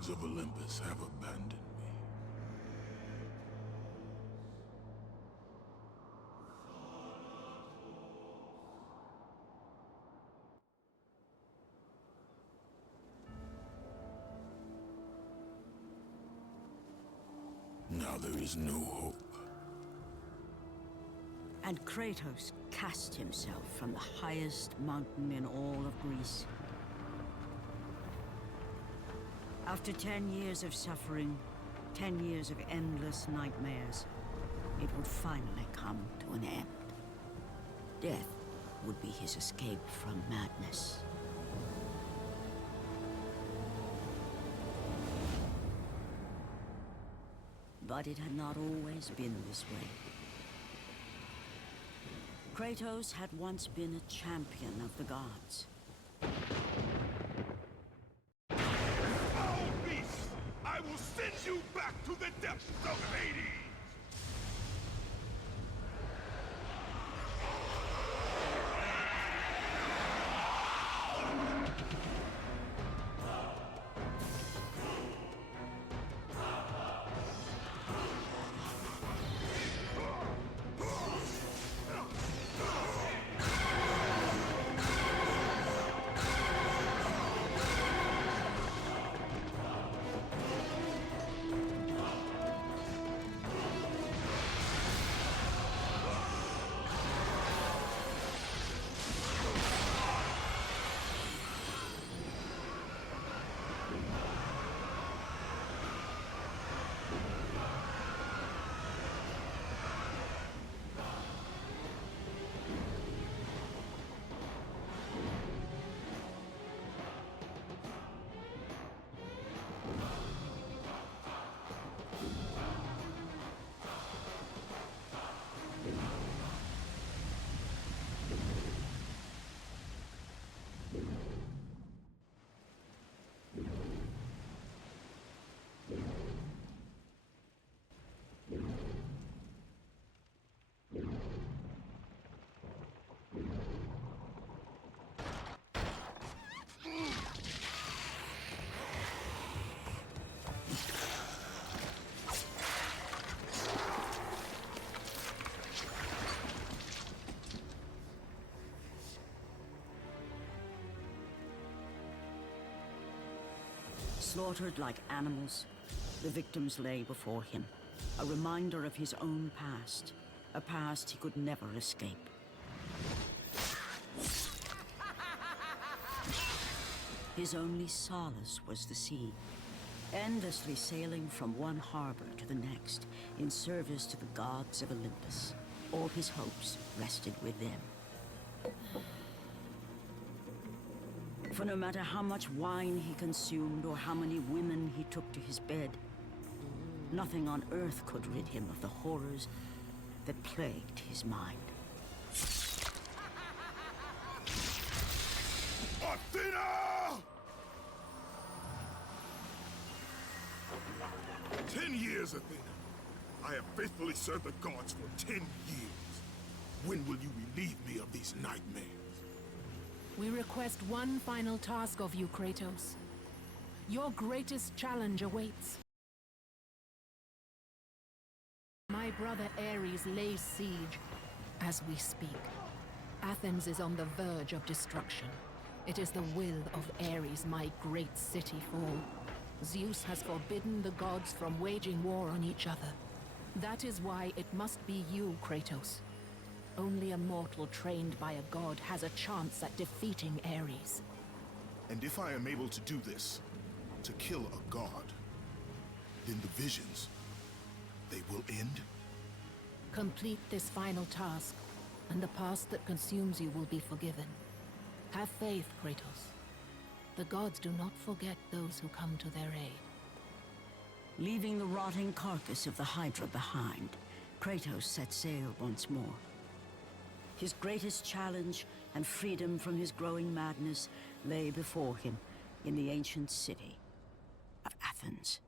gods of Olympus have abandoned me. Now there is no hope. And Kratos cast himself from the highest mountain in all of Greece. After 10 years of suffering, 10 years of endless nightmares, it would finally come to an end. Death would be his escape from madness. But it had not always been this way. Kratos had once been a champion of the gods. Foul beast! I will send you back to the depths of Hades! Slaughtered like animals, the victims lay before him, a reminder of his own past, a past he could never escape. His only solace was the sea, endlessly sailing from one harbor to the next in service to the gods of Olympus. All his hopes rested with them. For no matter how much wine he consumed or how many women he took to his bed, nothing on earth could rid him of the horrors that plagued his mind. Athena! 10 years, Athena. I have faithfully served the gods for 10 years. When will you relieve me of these nightmares? We request one final task of you, Kratos. Your greatest challenge awaits. My brother Ares lays siege as we speak. Athens is on the verge of destruction. It is the will of Ares my great city fall. Zeus has forbidden the gods from waging war on each other. That is why it must be you, Kratos. Only a mortal trained by a god has a chance at defeating Ares. And if I am able to do this, to kill a god, then the visions, they will end? Complete this final task, and the past that consumes you will be forgiven. Have faith, Kratos. The gods do not forget those who come to their aid. Leaving the rotting carcass of the Hydra behind, Kratos set sail once more. His greatest challenge and freedom from his growing madness lay before him in the ancient city of Athens.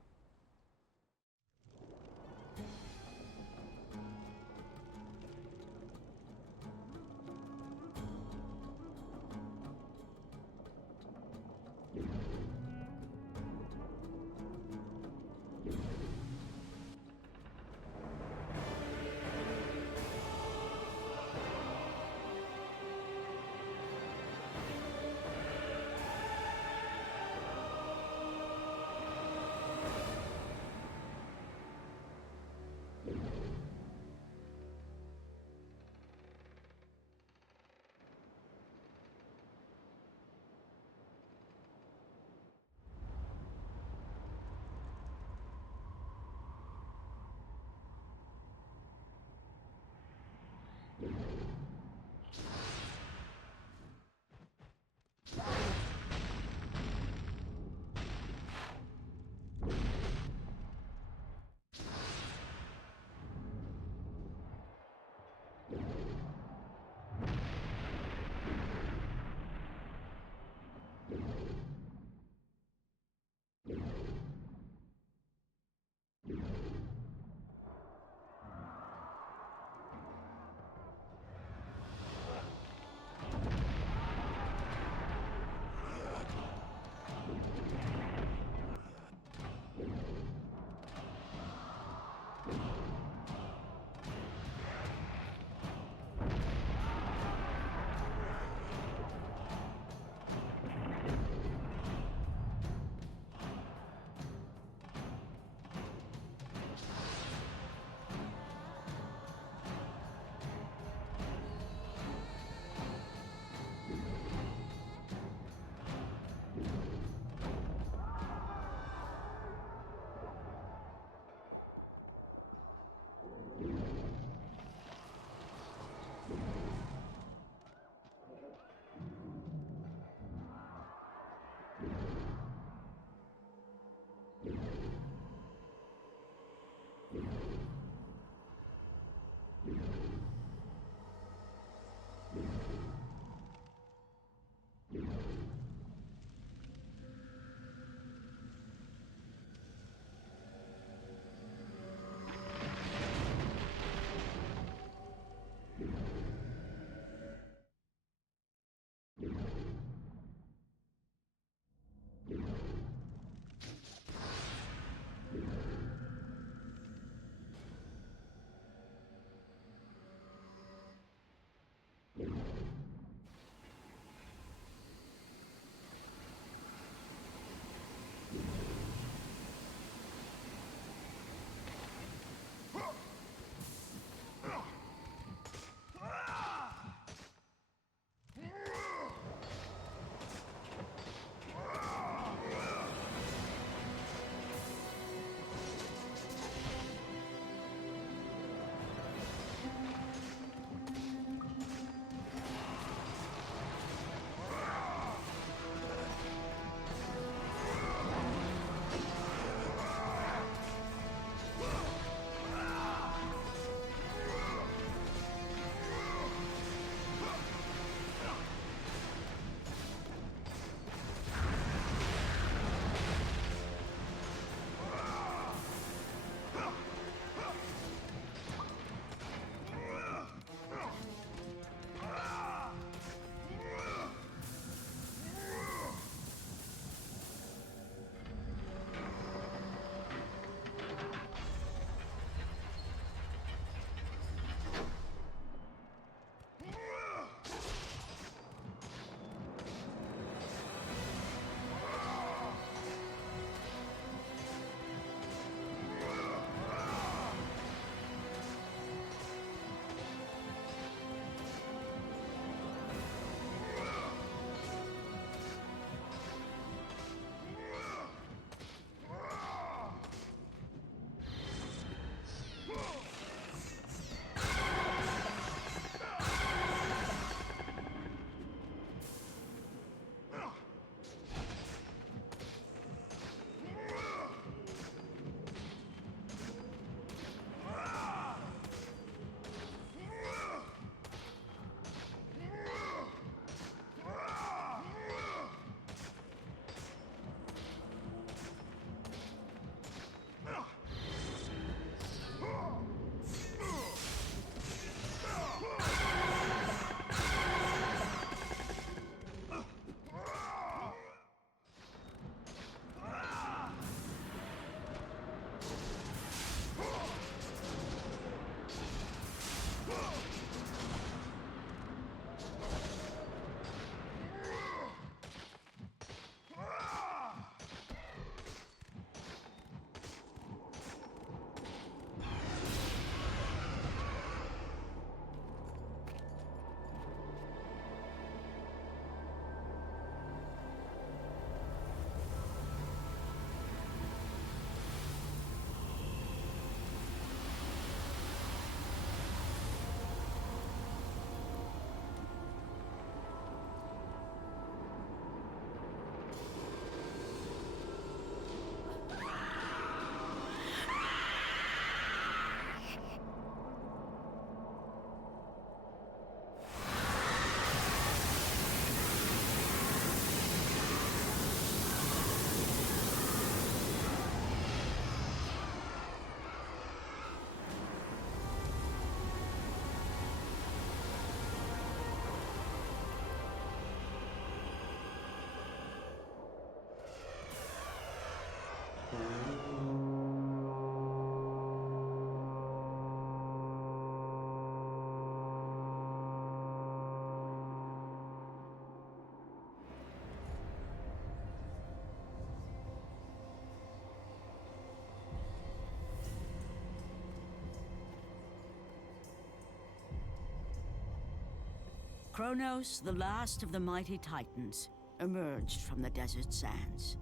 Kronos, the last of the mighty Titans, emerged from the desert sands.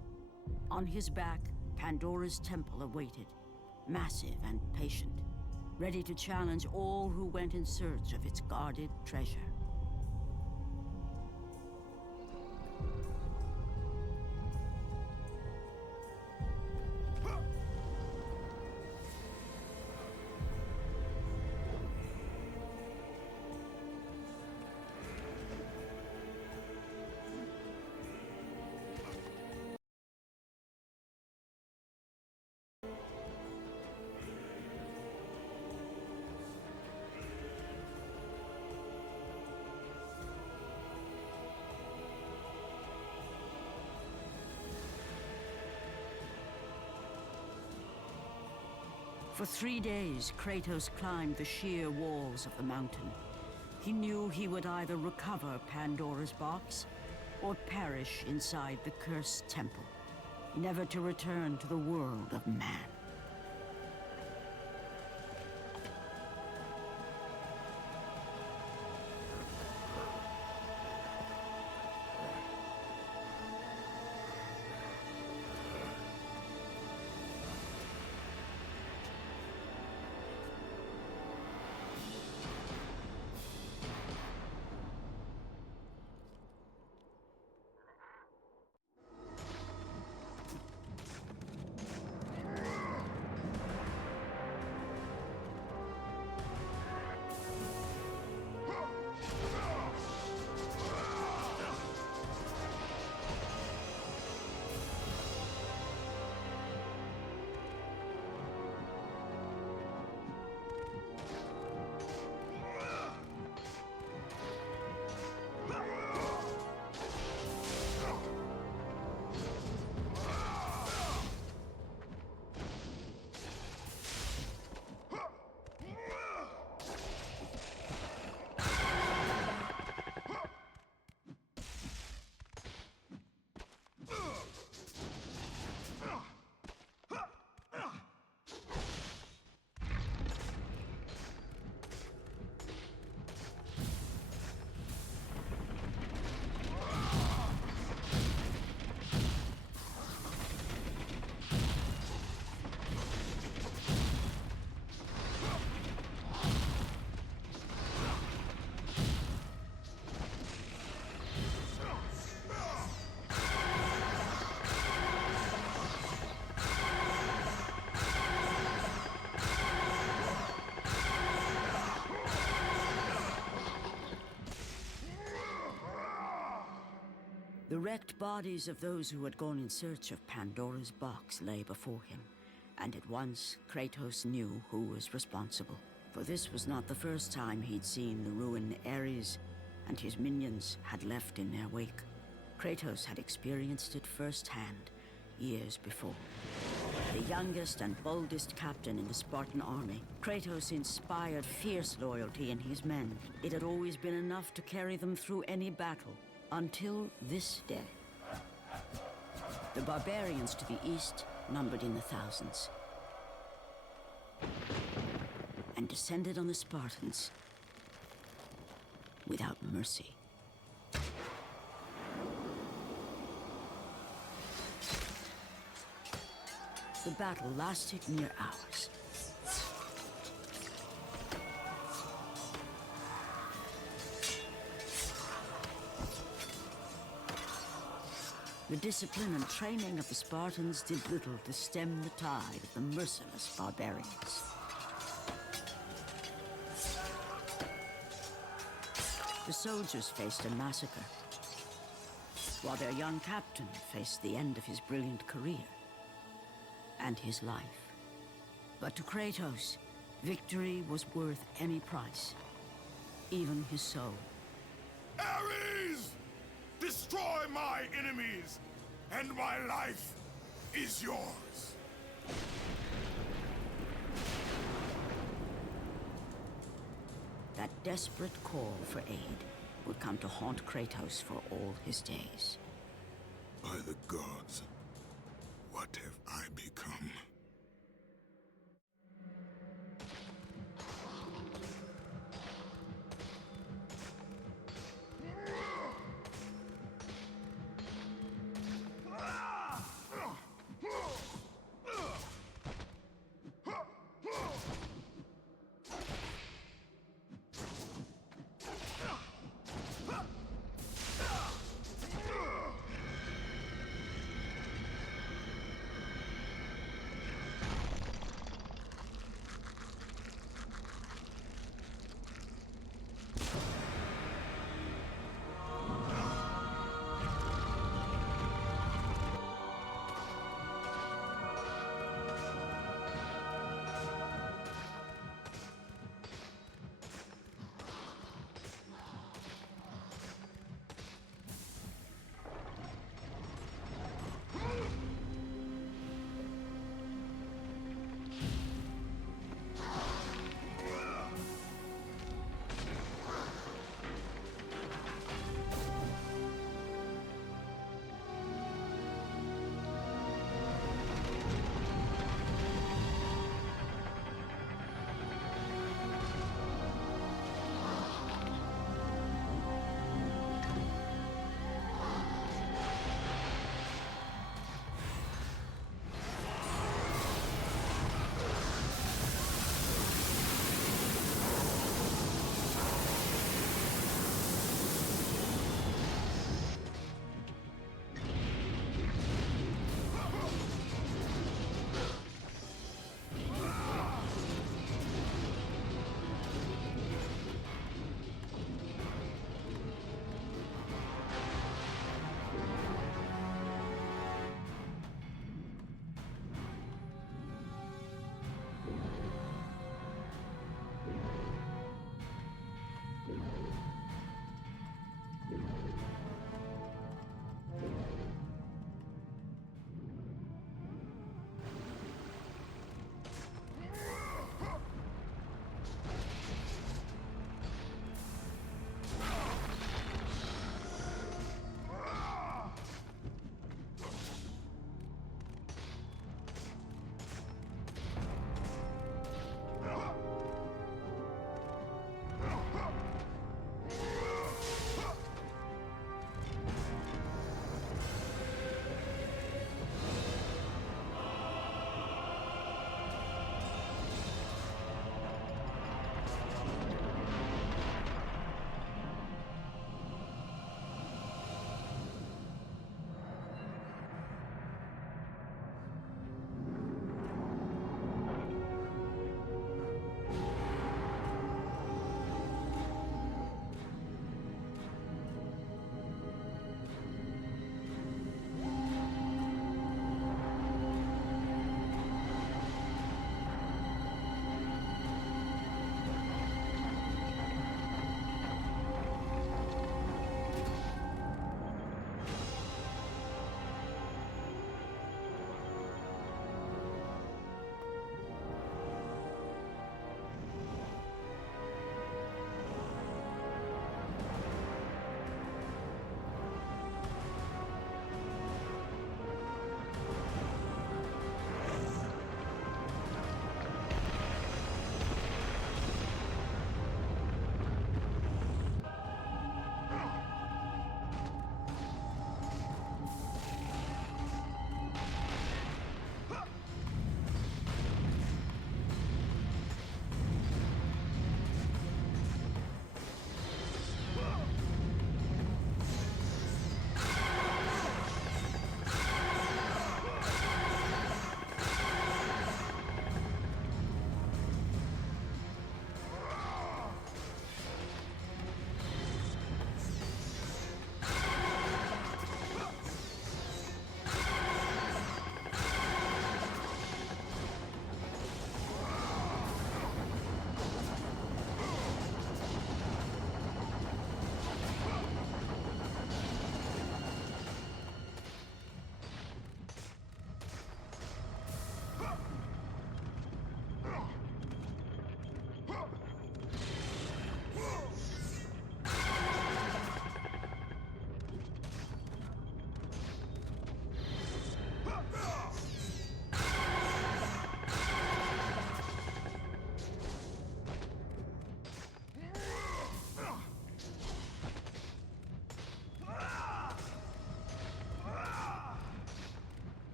On his back, Pandora's temple awaited, massive and patient, ready to challenge all who went in search of its guarded treasure. For 3 days, Kratos climbed the sheer walls of the mountain. He knew he would either recover Pandora's box or perish inside the cursed temple, never to return to the world of man. The wrecked bodies of those who had gone in search of Pandora's box lay before him, and at once Kratos knew who was responsible. For this was not the first time he'd seen the ruin Ares and his minions had left in their wake. Kratos had experienced it firsthand, years before. The youngest and boldest captain in the Spartan army, Kratos inspired fierce loyalty in his men. It had always been enough to carry them through any battle, until this day. The barbarians to the east numbered in the thousands, and descended on the Spartans without mercy. The battle lasted near hours. The discipline and training of the Spartans did little to stem the tide of the merciless barbarians. The soldiers faced a massacre, while their young captain faced the end of his brilliant career and his life. But to Kratos, victory was worth any price, even his soul. Ares! Destroy my enemies, and my life is yours. That desperate call for aid would come to haunt Kratos for all his days. By the gods, what have I become?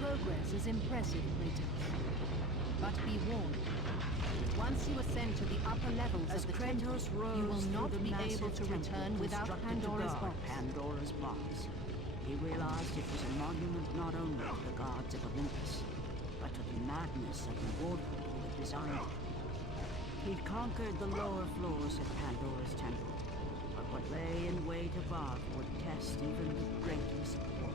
progress is impressive, Kratos. But be warned. Once you ascend to the upper levels As of the Kratos temple, rose you will through not the be massive able to temple return without constructed to Pandora's guard box. Pandora's box. He realized it was a monument not only to the gods of Olympus, but to the madness of the warlord who had designed it. He'd conquered the lower floors of Pandora's temple, but what lay in wait above would test even the greatest warrior.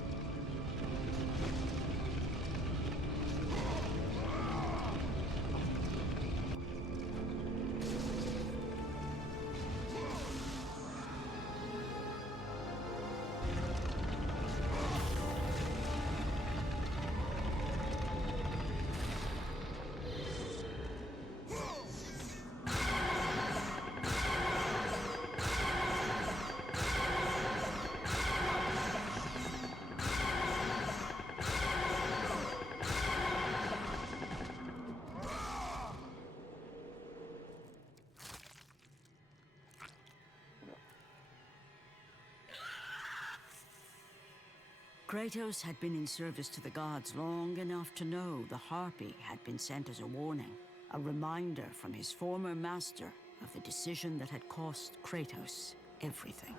Kratos had been in service to the gods long enough to know the Harpy had been sent as a warning, a reminder from his former master of the decision that had cost Kratos everything.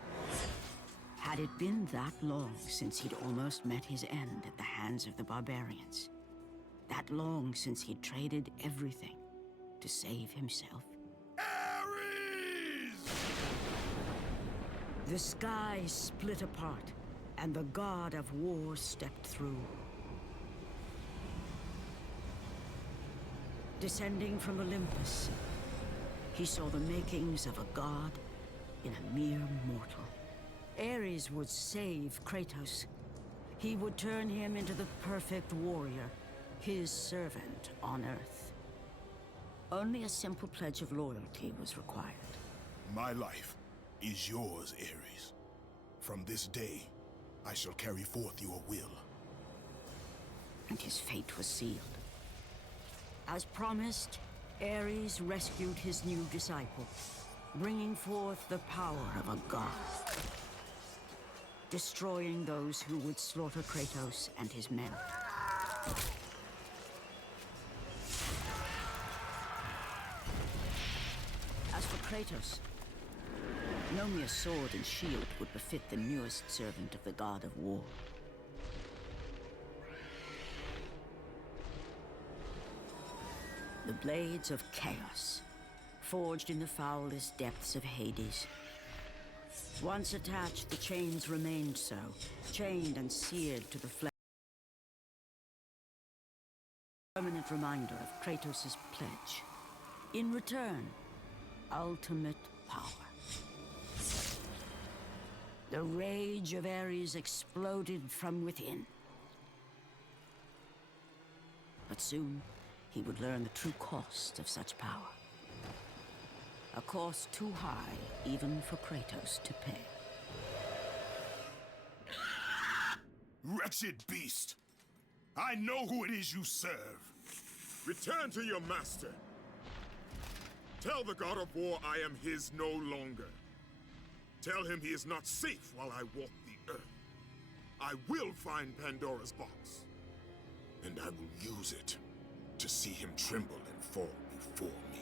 Had it been that long since he'd almost met his end at the hands of the barbarians? That long since he'd traded everything to save himself? Ares! The sky split apart, and the god of war stepped through. Descending from Olympus, he saw the makings of a god in a mere mortal. Ares would save Kratos. He would turn him into the perfect warrior, his servant on Earth. Only a simple pledge of loyalty was required. My life is yours, Ares. From this day, I shall carry forth your will. And his fate was sealed. As promised, Ares rescued his new disciple, bringing forth the power of a god, destroying those who would slaughter Kratos and his men. As for Kratos, no mere sword and shield would befit the newest servant of the god of war. The blades of chaos, forged in the foulest depths of Hades. Once attached, the chains remained so, chained and seared to the flesh. Permanent reminder of Kratos' pledge. In return, ultimate power. The rage of Ares exploded from within. But soon, he would learn the true cost of such power. A cost too high even for Kratos to pay. Wretched beast! I know who it is you serve. Return to your master. Tell the god of war I am his no longer. Tell him he is not safe while I walk the earth. I will find Pandora's box. And I will use it to see him tremble and fall before me.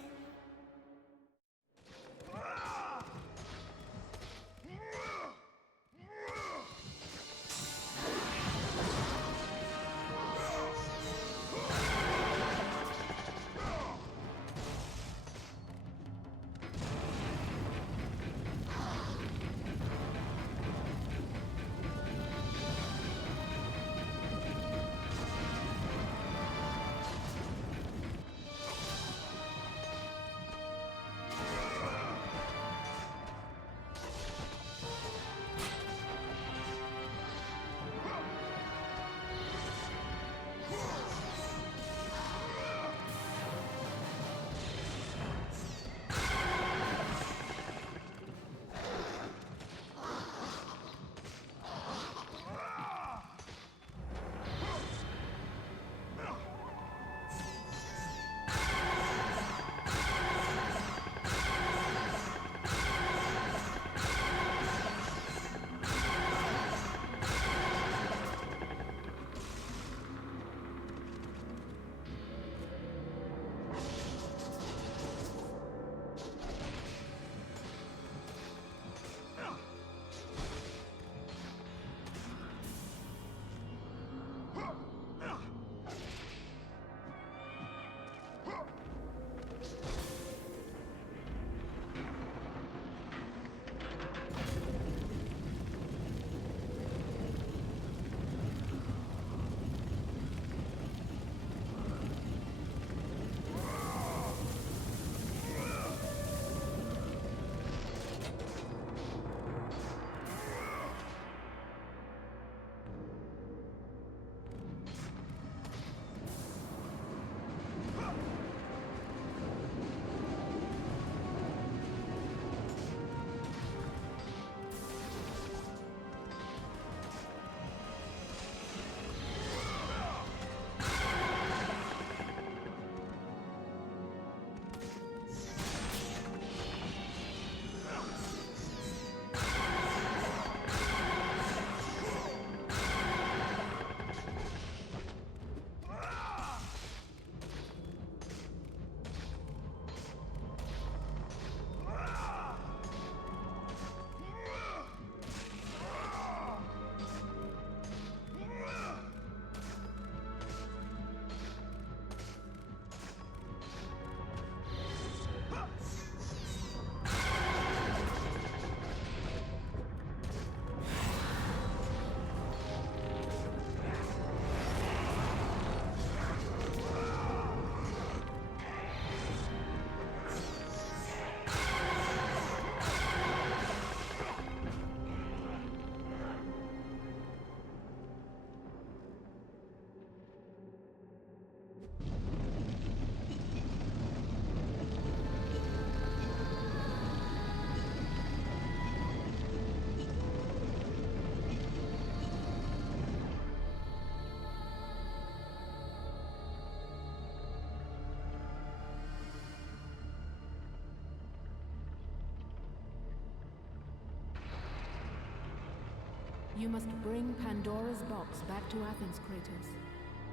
You must bring Pandora's box back to Athens, Kratos.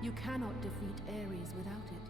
You cannot defeat Ares without it.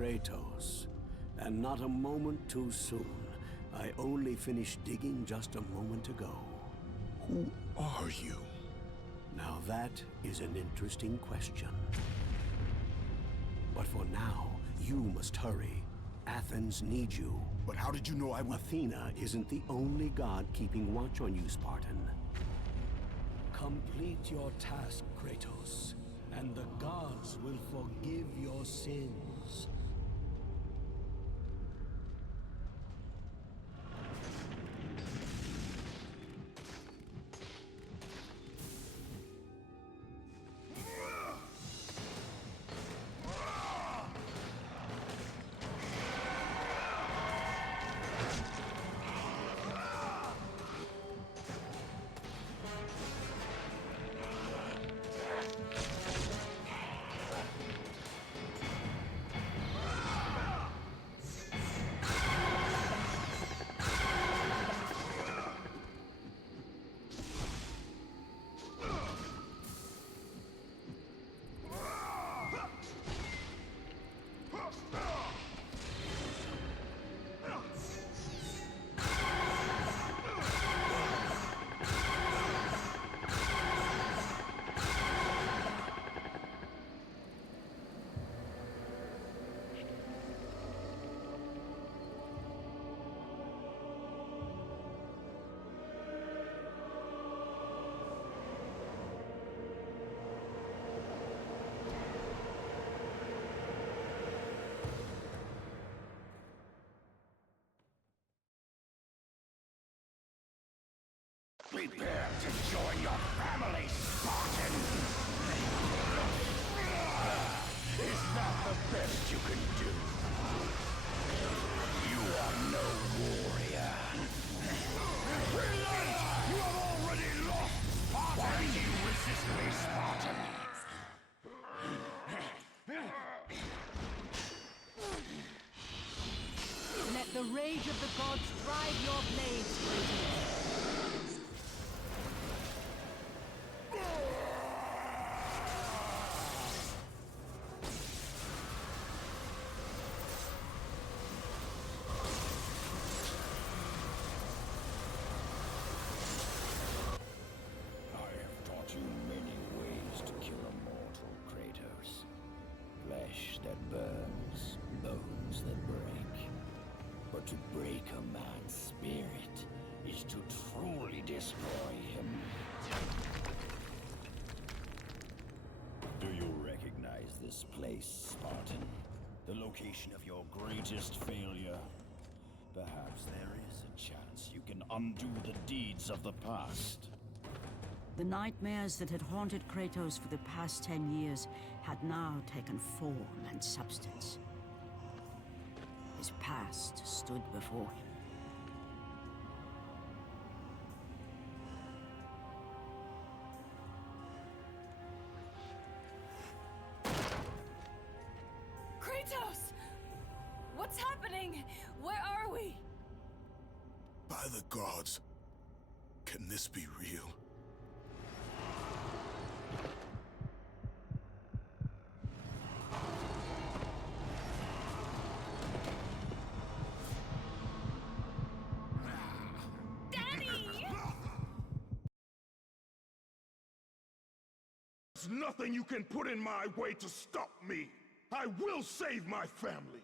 Kratos, and not a moment too soon. I only finished digging just a moment ago. Who are you? Now that is an interesting question. But for now, you must hurry. Athens needs you. But how did you know I would... Athena isn't the only god keeping watch on you, Spartan. Complete your task, Kratos, and the gods will forgive your sins. Prepare to join your family, Spartan! Is that the best you can do? You are no warrior. Relent! You have already lost, Spartan! Why do you resist me, Spartan? Let the rage of the gods drive your blades, Kratos. I have taught you many ways to kill a mortal, Kratos. Flesh that burns, bones that break. But to break a man's spirit is to truly destroy him. Do you recognize this place, Spartan? The location of your greatest failure? Perhaps there is a chance you can undo the deeds of the past. The nightmares that had haunted Kratos for the past 10 years had now taken form and substance. His past stood before him. Kratos! What's happening? Where are we? By the gods, can this be real? There's nothing you can put in my way to stop me. I will save my family.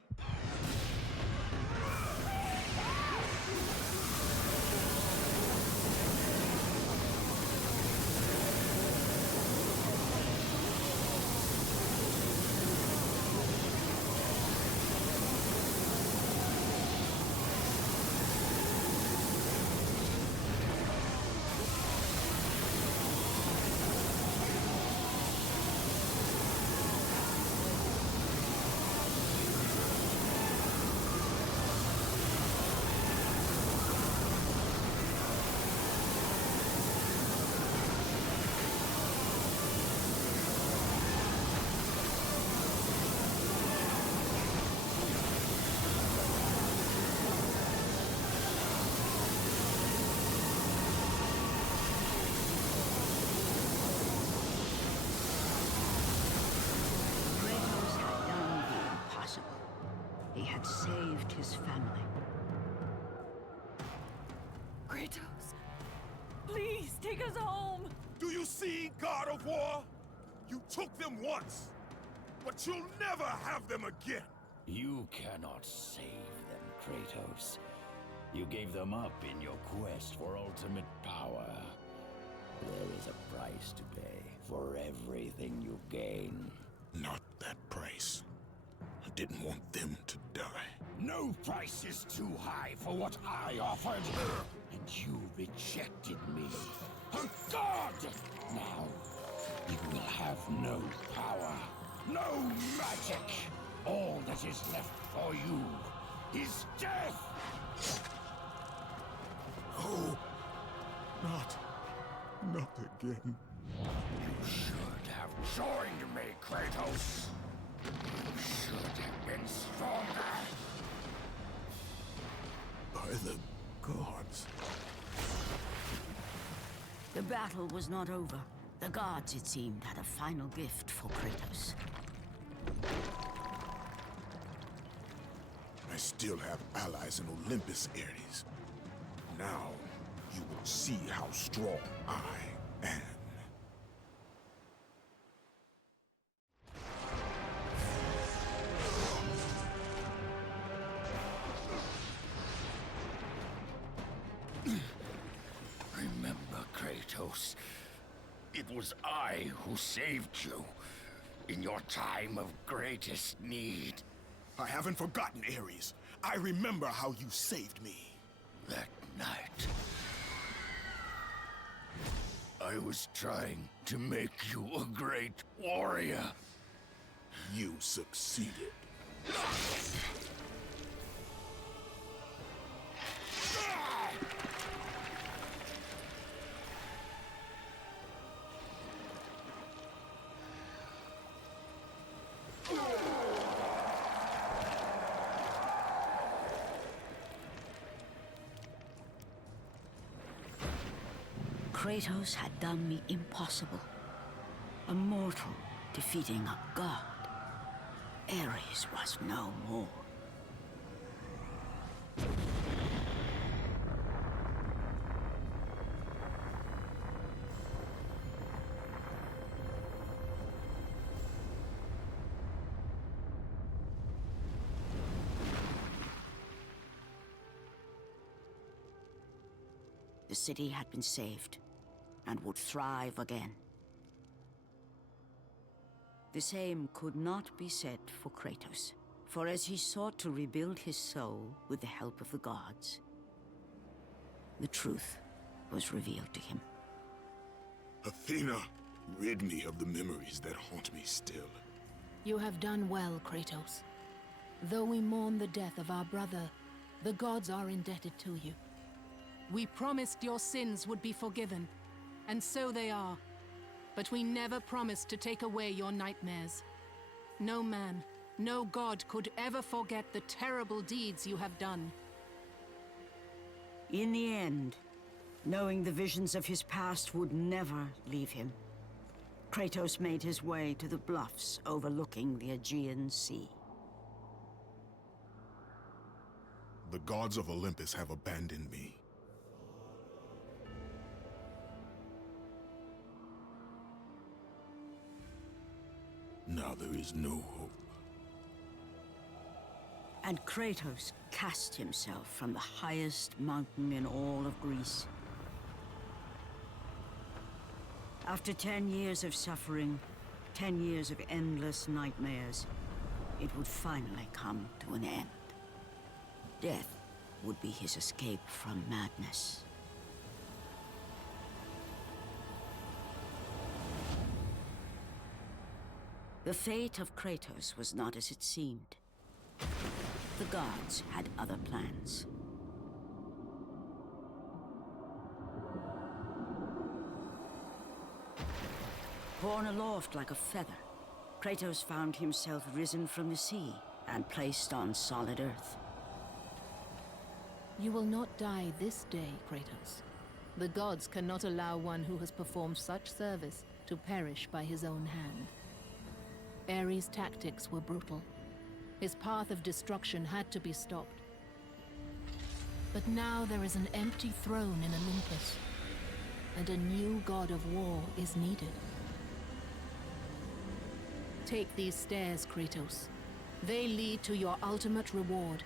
Saved his family. Kratos, please take us home. Do you see, God of War? You took them once, but you'll never have them again. You cannot save them, Kratos. You gave them up in your quest for ultimate power. There is a price to pay for everything you gain. Not that price. I didn't want them to die. No price is too high for what I offered. And you rejected me. A god! Now, you will have no power, no magic. All that is left for you is death! Oh, not again. You should have joined me, Kratos. You should have been stronger. By the gods. The battle was not over. The gods, it seemed, had a final gift for Kratos. I still have allies in Olympus, Ares. Now, you will see how strong I am. Remember, Kratos, it was I who saved you in your time of greatest need. I haven't forgotten, Ares. I remember how you saved me. That night, I was trying to make you a great warrior. You succeeded. Kratos had done the impossible. A mortal defeating a god. Ares was no more. The city had been saved and would thrive again. The same could not be said for Kratos, for as he sought to rebuild his soul with the help of the gods, the truth was revealed to him. Athena, rid me of the memories that haunt me still. You have done well, Kratos. Though we mourn the death of our brother, the gods are indebted to you. We promised your sins would be forgiven, and so they are. But we never promised to take away your nightmares. No man, no god could ever forget the terrible deeds you have done. In the end, knowing the visions of his past would never leave him, Kratos made his way to the bluffs overlooking the Aegean Sea. The gods of Olympus have abandoned me. Now there is no hope. And Kratos cast himself from the highest mountain in all of Greece. After 10 years of suffering, 10 years of endless nightmares, it would finally come to an end. Death would be his escape from madness. The fate of Kratos was not as it seemed. The gods had other plans. Borne aloft like a feather, Kratos found himself risen from the sea and placed on solid earth. You will not die this day, Kratos. The gods cannot allow one who has performed such service to perish by his own hand. Ares' tactics were brutal. His path of destruction had to be stopped. But now there is an empty throne in Olympus, and a new god of war is needed. Take these stairs, Kratos. They lead to your ultimate reward.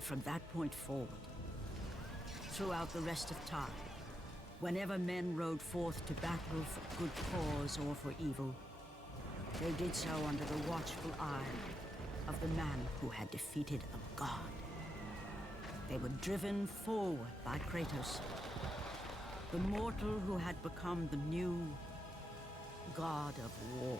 From that point forward, throughout the rest of time, whenever men rode forth to battle for good cause or for evil, they did so under the watchful eye of the man who had defeated a god. They were driven forward by Kratos, the mortal who had become the new god of war.